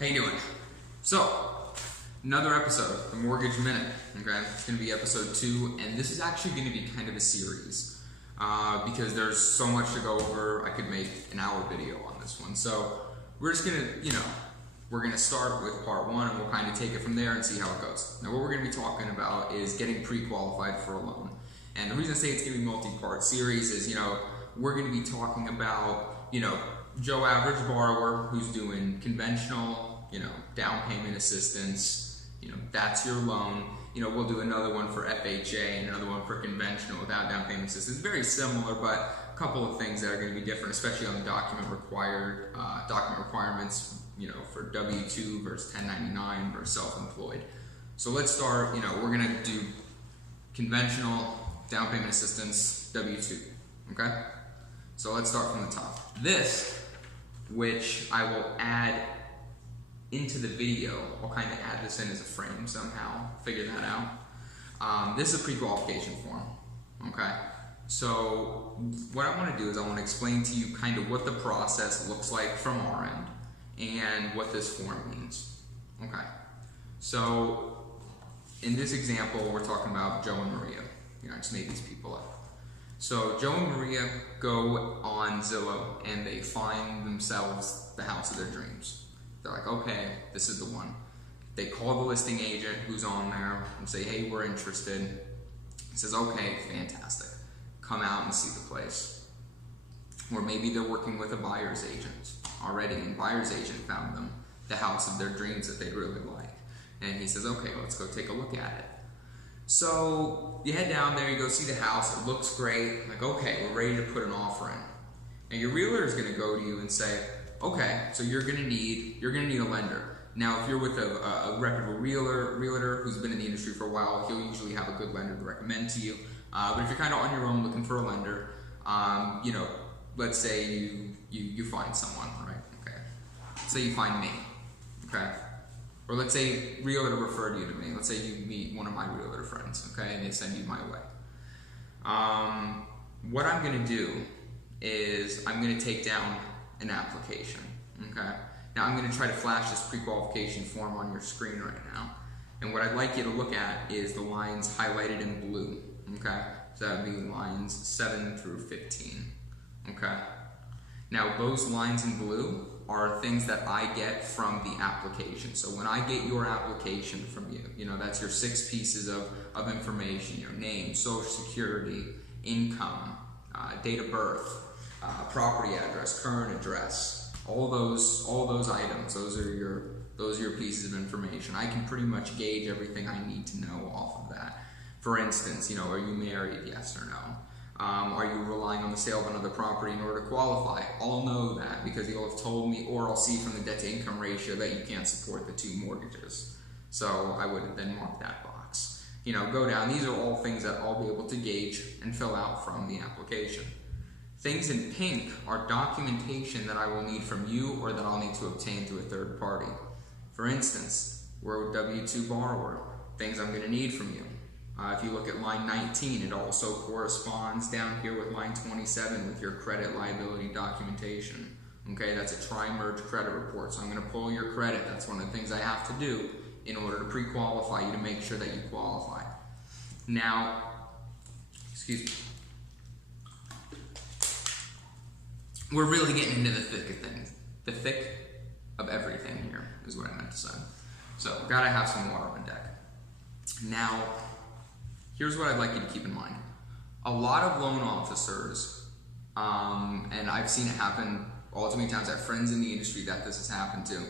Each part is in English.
How you doing? So, another episode, the Mortgage Minute, okay? It's going to be episode 2, and this is actually going to be kind of a series because there's so much to go over. I could make an hour video on this one. So, we're just going to, we're going to start with part 1, and we'll kind of take it from there and see how it goes. Now, what we're going to be talking about is getting pre-qualified for a loan. And the reason I say it's going to be a multi-part series is, we're going to be talking about, Joe average borrower who's doing conventional, down payment assistance, that's your loan. We'll do another one for FHA and another one for conventional without down payment assistance. Very similar, but a couple of things that are going to be different, especially on the document requirements, for W-2 versus 1099 versus self-employed. So let's start, we're going to do conventional, down payment assistance, W-2, okay? So let's start from the top. This, which I will add into the video, I'll kind of add this in as a frame somehow, figure that out. This is a pre-qualification form, okay? So what I want to do is I want to explain to you kind of what the process looks like from our end and what this form means, okay? So in this example, we're talking about Joe and Maria. I just made these people up. So Joe and Maria go on Zillow and they find themselves the house of their dreams. They're like, okay, this is the one. They call the listing agent who's on there and say, hey, we're interested. He says, okay, fantastic. Come out and see the place. Or maybe they're working with a buyer's agent already, and buyer's agent found them the house of their dreams that they really like. And he says, okay, let's go take a look at it. So you head down there, you go see the house, it looks great, like, okay, we're ready to put an offer in. And your realtor is gonna go to you and say, okay, so you're gonna need a lender. Now, if you're with a reputable realtor who's been in the industry for a while, he'll usually have a good lender to recommend to you. But if you're kind of on your own looking for a lender, let's say you find someone, right? Okay. Say you find me, okay? Or let's say realtor referred you to me. Let's say you meet one of my realtor friends, okay, and they send you my way. What I'm gonna do is I'm gonna take down an application, okay? Now I'm gonna try to flash this pre-qualification form on your screen right now. And what I'd like you to look at is the lines highlighted in blue, okay? So that would be lines 7 through 15, okay? Now those lines in blue are things that I get from the application. So when I get your application from you, that's your 6 pieces of information, name, social security, income, date of birth, property address, current address, all those items, those are your pieces of information. I can pretty much gauge everything I need to know off of that. For instance, are you married, yes or no? Are you relying on the sale of another property in order to qualify? I'll know that because you'll have told me, or I'll see from the debt to income ratio that you can't support the 2 mortgages. So I would then mark that box. Go down. These are all things that I'll be able to gauge and fill out from the application. Things in pink are documentation that I will need from you or that I'll need to obtain through a third party. For instance, we're a W-2 borrower. Things I'm going to need from you. If you look at line 19, it also corresponds down here with line 27 with your credit liability documentation. Okay, that's a tri-merge credit report. So I'm going to pull your credit. That's one of the things I have to do in order to pre-qualify you to make sure that you qualify. Now, excuse me. We're really getting into the thick of things. The thick of everything here is what I meant to say. So, gotta have some water on deck. Now, here's what I'd like you to keep in mind. A lot of loan officers, and I've seen it happen all too many times, I have friends in the industry that this has happened to,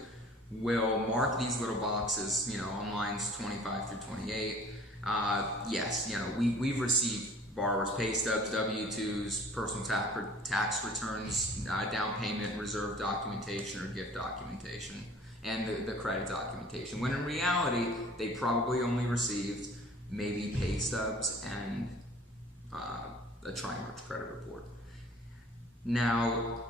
will mark these little boxes, on lines 25 through 28. Yes, we've received borrowers' pay stubs, W-2s, personal tax returns, down payment, reserve documentation, or gift documentation, and the credit documentation. When in reality, they probably only received maybe pay stubs and a tri-merge credit report. Now,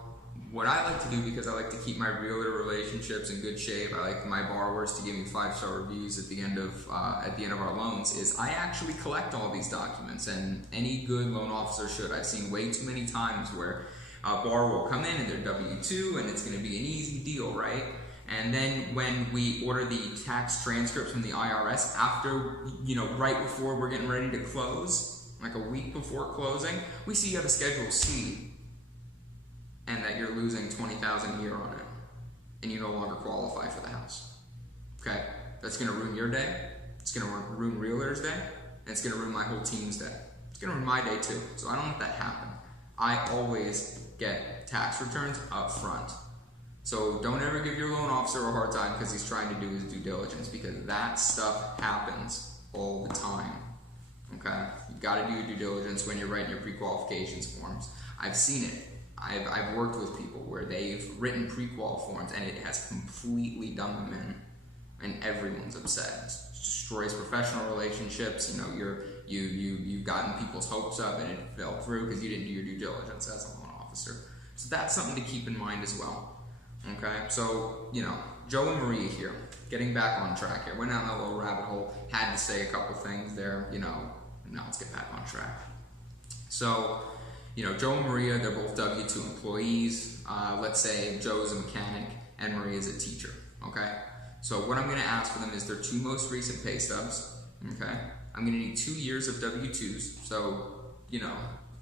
what I like to do, because I like to keep my realtor relationships in good shape, I like my borrowers to give me 5-star reviews at the end of our loans, is I actually collect all these documents, and any good loan officer should. I've seen way too many times where a borrower will come in and their W-2 and it's going to be an easy deal, right? And then when we order the tax transcripts from the IRS, after, right before we're getting ready to close, like a week before closing, we see you have a Schedule C and that you're losing $20,000 a year on it, and you no longer qualify for the house. Okay? That's going to ruin your day. It's going to ruin Realtor's day, and it's going to ruin my whole team's day. It's going to ruin my day too. So I don't want that to happen. I always get tax returns up front. So don't ever give your loan officer a hard time because he's trying to do his due diligence, because that stuff happens all the time. Okay? You got to do your due diligence when you're writing your pre-qualifications forms. I've seen it. I've worked with people where they've written pre-qual forms and it has completely done them in, and everyone's upset. It destroys professional relationships. You've gotten people's hopes up and it fell through because you didn't do your due diligence as a loan officer. So that's something to keep in mind as well. Okay, so, Joe and Maria here, getting back on track here. Went down a little rabbit hole, had to say a couple things there, now let's get back on track. So, Joe and Maria, they're both W-2 employees. Let's say Joe's a mechanic and Maria's a teacher, okay? So what I'm gonna ask for them is their 2 most recent pay stubs, okay? I'm gonna need 2 years of W-2s. So,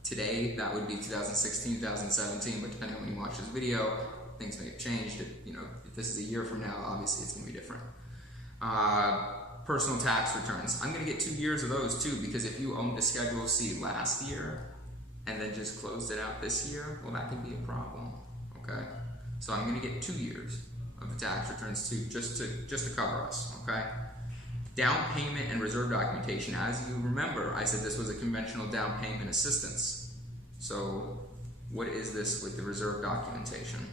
today that would be 2016, 2017, but depending on when you watch this video, things may have changed. If this is a year from now, obviously it's going to be different. Personal tax returns. I'm going to get 2 years of those too, because if you owned a Schedule C last year and then just closed it out this year, well, that could be a problem. Okay, so I'm going to get 2 years of the tax returns too, just to cover us. Okay. Down payment and reserve documentation. As you remember, I said this was a conventional down payment assistance. So what is this with the reserve documentation?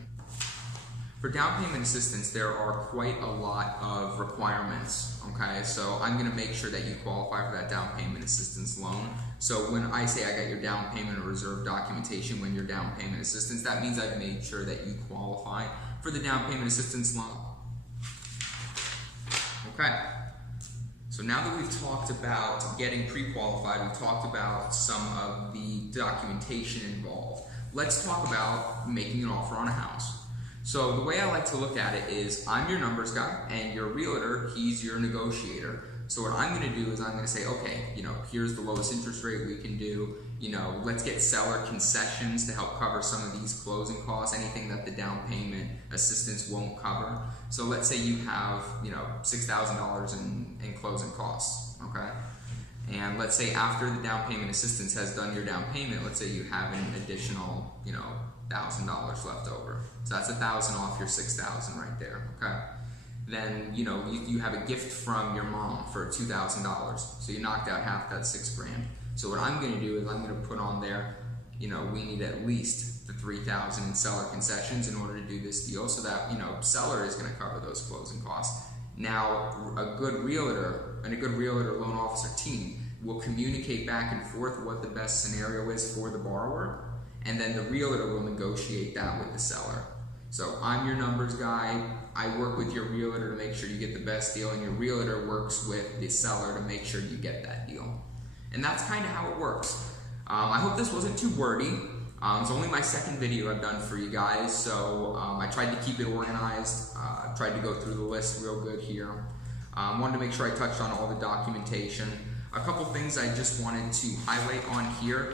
For down payment assistance, there are quite a lot of requirements, okay? So I'm gonna make sure that you qualify for that down payment assistance loan. So when I say I got your down payment or reserve documentation when your down payment assistance, that means I've made sure that you qualify for the down payment assistance loan. Okay, so now that we've talked about getting pre-qualified, we've talked about some of the documentation involved. Let's talk about making an offer on a house. So the way I like to look at it is I'm your numbers guy and your realtor, he's your negotiator. So what I'm going to do is I'm going to say, okay, here's the lowest interest rate we can do. Let's get seller concessions to help cover some of these closing costs, anything that the down payment assistance won't cover. So let's say you have, $6,000 in closing costs, okay? And let's say after the down payment assistance has done your down payment, let's say you have an additional, $1,000 left over. So that's $1,000 off your $6,000 right there, okay? Then, you have a gift from your mom for $2,000. So you knocked out half that $6,000. So what I'm gonna do is I'm gonna put on there, we need at least the $3,000 in seller concessions in order to do this deal, so that, seller is gonna cover those closing costs. Now, a good realtor and a good realtor loan officer team will communicate back and forth what the best scenario is for the borrower, and then the realtor will negotiate that with the seller. So I'm your numbers guy. I work with your realtor to make sure you get the best deal, and your realtor works with the seller to make sure you get that deal. And that's kind of how it works. I hope this wasn't too wordy. It's only my second video I've done for you guys, so I tried to keep it organized. Tried to go through the list real good here. Wanted to make sure I touched on all the documentation. A couple things I just wanted to highlight on here.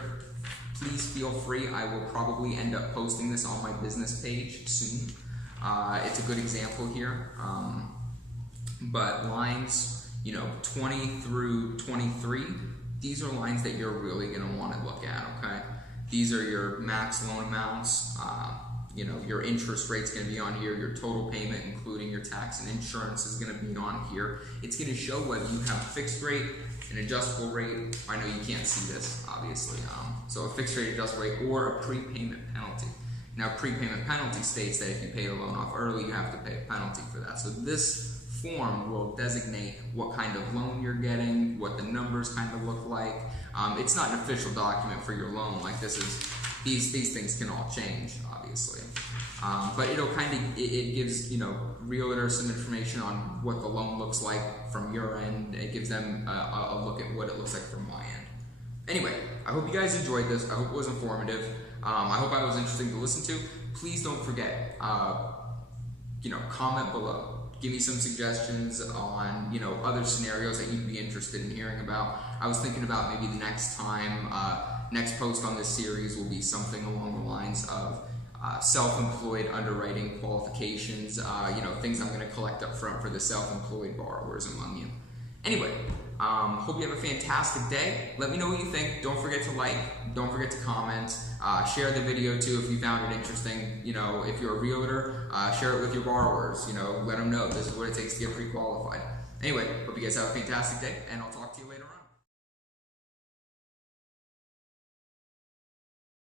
Please feel free. I will probably end up posting this on my business page soon. It's a good example here. But lines, 20 through 23, these are lines that you're really going to want to look at, okay? These are your max loan amounts. Your interest rate's going to be on here. Your total payment, including your tax and insurance, is going to be on here. It's going to show whether you have a fixed rate, an adjustable rate. I know you can't see this, obviously. So a fixed rate, adjustable rate, or a prepayment penalty. Now, prepayment penalty states that if you pay the loan off early, you have to pay a penalty for that. So this form will designate what kind of loan you're getting, what the numbers kind of look like. It's not an official document for your loan. Like this is, these things can all change, obviously. But it'll it gives, realtors some information on what the loan looks like from your end. It gives them a look at what it looks like from my end. Anyway, I hope you guys enjoyed this. I hope it was informative. I hope I was interesting to listen to. Please don't forget, comment below. Give me some suggestions on, other scenarios that you'd be interested in hearing about. I was thinking about maybe the next time, next post on this series will be something along the lines of self-employed underwriting qualifications, things I'm going to collect up front for the self-employed borrowers among you. Anyway, hope you have a fantastic day. Let me know what you think. Don't forget to like, don't forget to comment, share the video too if you found it interesting. If you're a realtor, share it with your borrowers, let them know this is what it takes to get pre-qualified. Anyway, hope you guys have a fantastic day, and I'll talk to you later on.